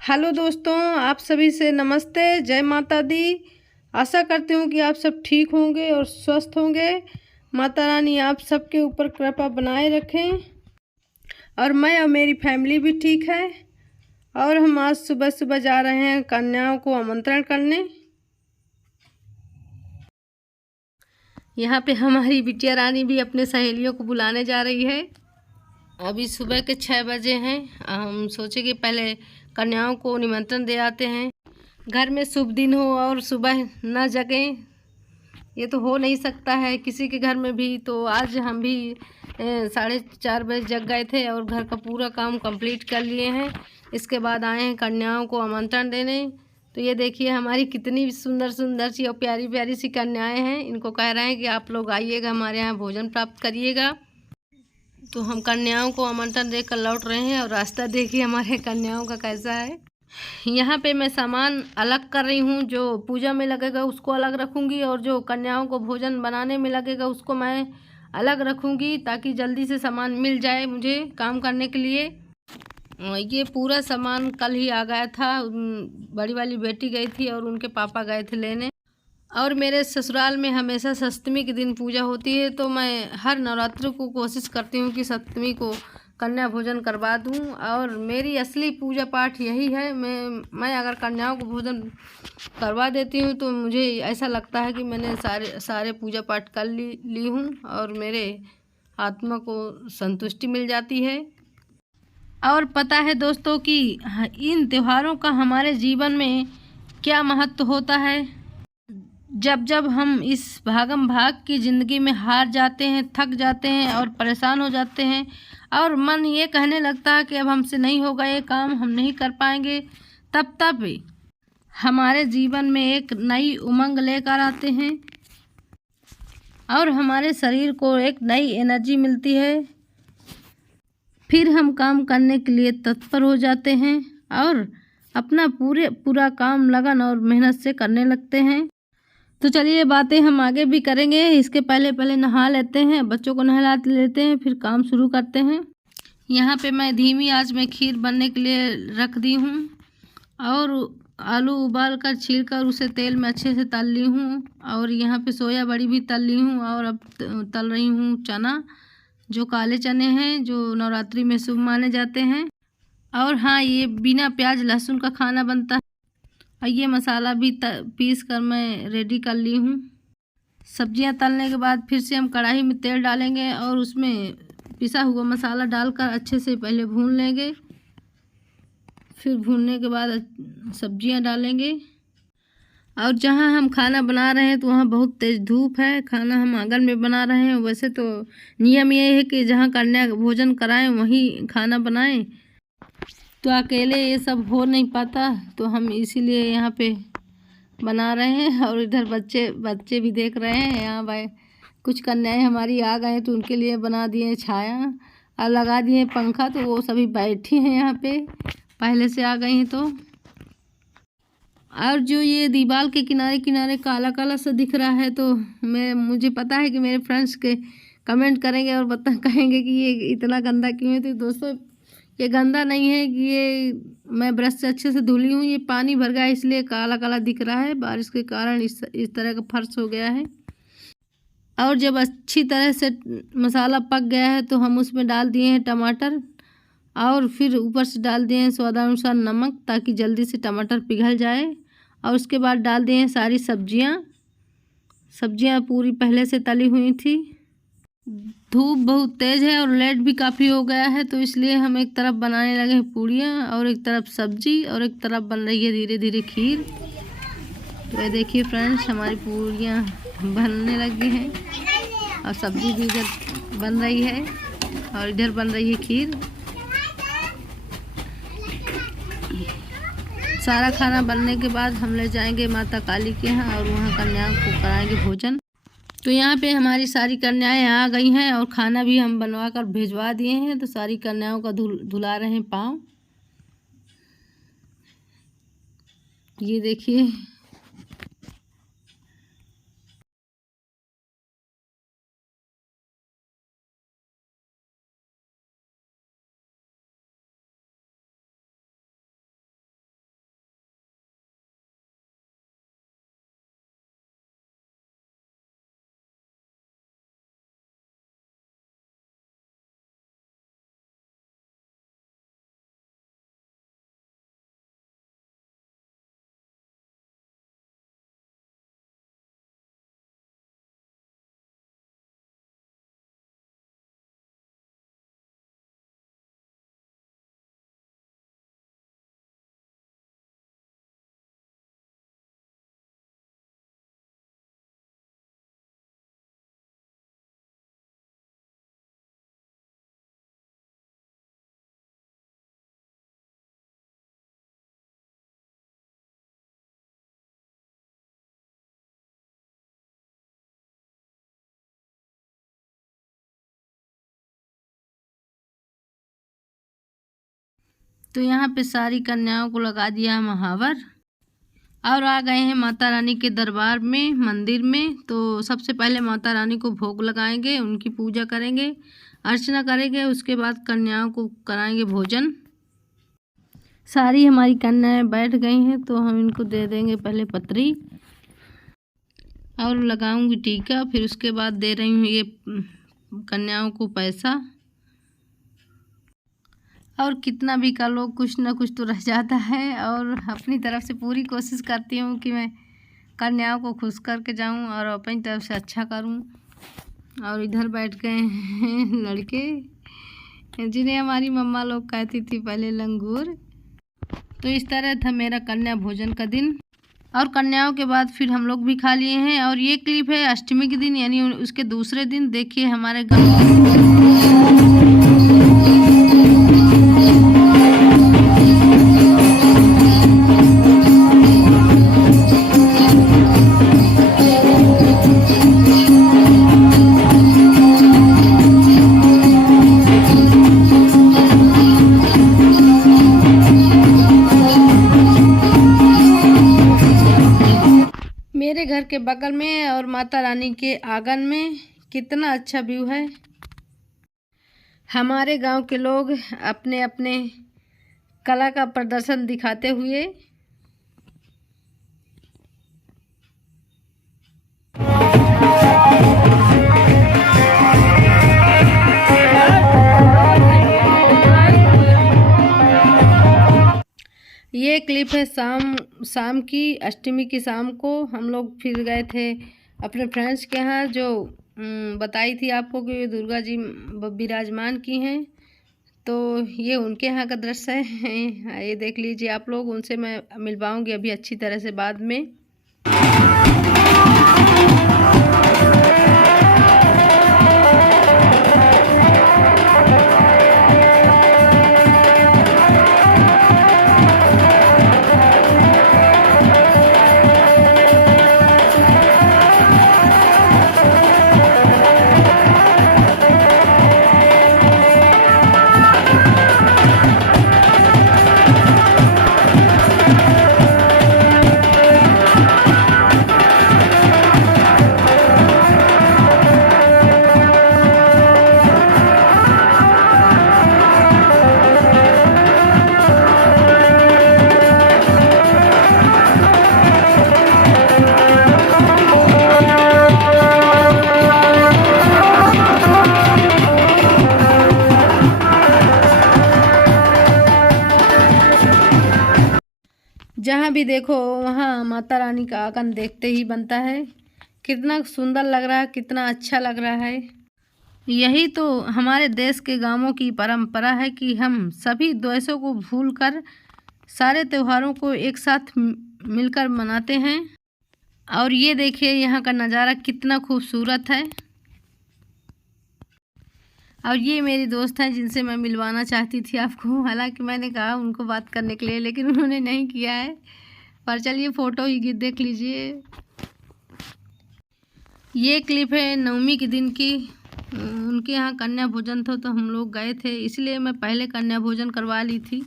Hello दोस्तों, आप सभी से नमस्ते। जय माता दी। आशा करती हूँ कि आप सब ठीक होंगे और स्वस्थ होंगे। माता रानी आप सबके ऊपर कृपा बनाए रखें और मैं और मेरी फैमिली भी ठीक है। और हम आज सुबह सुबह जा रहे हैं कन्याओं को आमंत्रण करने। यहाँ पे हमारी बिटिया रानी भी अपने सहेलियों को बुलाने जा रही है। अभी सुबह के 6 बजे हैं। हम सोचे कि पहले कन्याओं को निमंत्रण दे आते हैं। घर में शुभ दिन हो और सुबह न जगें, ये तो हो नहीं सकता है किसी के घर में भी। तो आज हम भी 4:30 बजे जग गए थे और घर का पूरा काम कंप्लीट कर लिए हैं। इसके बाद आए हैं कन्याओं को आमंत्रण देने। तो ये देखिए हमारी कितनी सुंदर सुंदर सी और प्यारी प्यारी सी कन्याएं हैं। इनको कह रहे हैं कि आप लोग आइएगा, हमारे यहाँ भोजन प्राप्त करिएगा। तो हम कन्याओं को आमंत्रण देकर लौट रहे हैं और रास्ता देखिए हमारे कन्याओं का कैसा है। यहाँ पे मैं सामान अलग कर रही हूँ। जो पूजा में लगेगा उसको अलग रखूँगी और जो कन्याओं को भोजन बनाने में लगेगा उसको मैं अलग रखूँगी, ताकि जल्दी से सामान मिल जाए मुझे काम करने के लिए। ये पूरा सामान कल ही आ गया था। बड़ी वाली बेटी गई थी और उनके पापा गए थे लेने। और मेरे ससुराल में हमेशा सप्तमी के दिन पूजा होती है, तो मैं हर नवरात्र को कोशिश करती हूँ कि सप्तमी को कन्या भोजन करवा दूँ। और मेरी असली पूजा पाठ यही है। मैं अगर कन्याओं को भोजन करवा देती हूँ तो मुझे ऐसा लगता है कि मैंने सारे पूजा पाठ कर ली हूँ और मेरे आत्मा को संतुष्टि मिल जाती है। और पता है दोस्तों कि इन त्योहारों का हमारे जीवन में क्या महत्व होता है। जब जब हम इस भागम भाग की ज़िंदगी में हार जाते हैं, थक जाते हैं और परेशान हो जाते हैं और मन ये कहने लगता है कि अब हमसे नहीं होगा ये काम, हम नहीं कर पाएंगे, तब हमारे जीवन में एक नई उमंग लेकर आते हैं और हमारे शरीर को एक नई एनर्जी मिलती है। फिर हम काम करने के लिए तत्पर हो जाते हैं और अपना पूरा काम लगन और मेहनत से करने लगते हैं। तो चलिए बातें हम आगे भी करेंगे। इसके पहले नहा लेते हैं, बच्चों को नहला लेते हैं, फिर काम शुरू करते हैं। यहाँ पे मैं धीमी आंच में खीर बनने के लिए रख दी हूँ और आलू उबाल कर छील कर उसे तेल में अच्छे से तल ली हूँ। और यहाँ पे सोया बड़ी भी तल ली हूँ और अब तल रही हूँ चना, जो काले चने हैं, जो नवरात्रि में शुभ माने जाते हैं। और हाँ, ये बिना प्याज लहसुन का खाना बनता है। और ये मसाला भी पीस कर मैं रेडी कर ली हूँ। सब्जियां तलने के बाद फिर से हम कढ़ाई में तेल डालेंगे और उसमें पिसा हुआ मसाला डालकर अच्छे से पहले भून लेंगे। फिर भूनने के बाद सब्जियां डालेंगे। और जहाँ हम खाना बना रहे हैं तो वहाँ बहुत तेज़ धूप है। खाना हम आंगन में बना रहे हैं। वैसे तो नियम ये है कि जहाँ कन्या भोजन कराएं वहीं खाना बनाएं, तो अकेले ये सब हो नहीं पाता, तो हम इसीलिए यहाँ पे बना रहे हैं। और इधर बच्चे भी देख रहे हैं। यहाँ भाई कुछ कन्याएं हमारी आ गए तो उनके लिए बना दिए छाया और लगा दिए पंखा, तो वो सभी बैठी हैं यहाँ पे, पहले से आ गई हैं। तो और जो ये दीवार के किनारे किनारे काला काला सा दिख रहा है, तो मुझे पता है कि मेरे फ्रेंड्स के कमेंट करेंगे और कहेंगे कि ये इतना गंदा क्यों है। तो दोस्तों ये गंदा नहीं है कि ये मैं ब्रश से अच्छे से धुली हूँ। ये पानी भर गया इसलिए काला काला दिख रहा है। बारिश के कारण इस तरह का फर्श हो गया है। और जब अच्छी तरह से मसाला पक गया है तो हम उसमें डाल दिए हैं टमाटर और फिर ऊपर से डाल दिए हैं स्वादानुसार नमक, ताकि जल्दी से टमाटर पिघल जाए। और उसके बाद डाल दिए हैं सारी सब्जियां पूरी पहले से तली हुई थी। धूप बहुत तेज़ है और लेट भी काफ़ी हो गया है, तो इसलिए हम एक तरफ बनाने लगे हैं पूड़ियाँ और एक तरफ सब्जी और एक तरफ बन रही है धीरे धीरे खीर। तो ये देखिए फ्रेंड्स, हमारी पूड़ियाँ बनने लगी हैं और सब्जी भी इधर बन रही है और इधर बन रही है खीर। सारा खाना बनने के बाद हम ले जाएंगे माता काली के यहाँ और वहाँ कन्याओं को कराएंगे भोजन। तो यहाँ पे हमारी सारी कन्याएं आ गई हैं और खाना भी हम बनवा कर भिजवा दिए हैं। तो सारी कन्याओं का धुला रहे हैं पाँव। ये देखिए तो यहाँ पे सारी कन्याओं को लगा दिया महावर और आ गए हैं माता रानी के दरबार में, मंदिर में। तो सबसे पहले माता रानी को भोग लगाएंगे, उनकी पूजा करेंगे, अर्चना करेंगे, उसके बाद कन्याओं को कराएंगे भोजन। सारी हमारी कन्याएं बैठ गई हैं तो हम इनको दे देंगे पहले पत्री और लगाऊंगी टीका, फिर उसके बाद दे रही हूँ ये कन्याओं को पैसा। और कितना भी कर लो कुछ ना कुछ तो रह जाता है और अपनी तरफ से पूरी कोशिश करती हूँ कि मैं कन्याओं को खुश करके जाऊँ और अपनी तरफ से अच्छा करूँ। और इधर बैठ गए हैं लड़के जिन्हें हमारी मम्मा लोग कहती थी पहले लंगूर। तो इस तरह था मेरा कन्या भोजन का दिन और कन्याओं के बाद फिर हम लोग भी खा लिए हैं। और ये क्लिप है अष्टमी के दिन, यानी उसके दूसरे दिन। देखिए हमारे गाँव मेरे घर के बगल में और माता रानी के आंगन में कितना अच्छा व्यू है। हमारे गांव के लोग अपने अपने कला का प्रदर्शन दिखाते हुए ये क्लिप है शाम की, अष्टमी की शाम को हम लोग फिर गए थे अपने फ्रेंड्स के यहाँ, जो बताई थी आपको कि दुर्गा जी विराजमान की हैं। तो ये उनके यहाँ का दृश्य है, ये देख लीजिए आप लोग। उनसे मैं मिलवाऊंगी अभी अच्छी तरह से बाद में। जहाँ भी देखो वहाँ माता रानी का आंगन देखते ही बनता है। कितना सुंदर लग रहा है, कितना अच्छा लग रहा है। यही तो हमारे देश के गांवों की परंपरा है कि हम सभी द्वेषों को भूलकर सारे त्योहारों को एक साथ मिलकर मनाते हैं। और ये देखिए यहाँ का नज़ारा कितना खूबसूरत है। और ये मेरी दोस्त हैं जिनसे मैं मिलवाना चाहती थी आपको, हालांकि मैंने कहा उनको बात करने के लिए, लेकिन उन्होंने नहीं किया है। पर चलिए फ़ोटो ही देख लीजिए। ये क्लिप है नवमी के दिन की। उनके यहाँ कन्या भोजन था तो हम लोग गए थे, इसलिए मैं पहले कन्या भोजन करवा ली थी।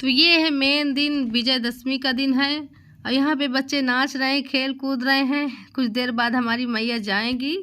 तो ये है मेन दिन, विजयदशमी का दिन है। और यहाँ पे बच्चे नाच रहे हैं, खेल कूद रहे हैं। कुछ देर बाद हमारी मैया जाएंगी।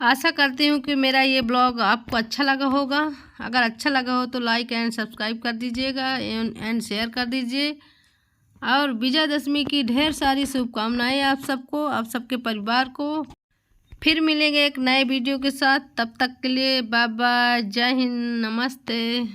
आशा करती हूँ कि मेरा ये ब्लॉग आपको अच्छा लगा होगा। अगर अच्छा लगा हो तो लाइक एंड सब्सक्राइब कर दीजिएगा एंड शेयर कर दीजिए। और विजयदशमी की ढेर सारी शुभकामनाएं आप सबको, आप सबके परिवार को। फिर मिलेंगे एक नए वीडियो के साथ, तब तक के लिए बाय बाय, जय हिंद, नमस्ते।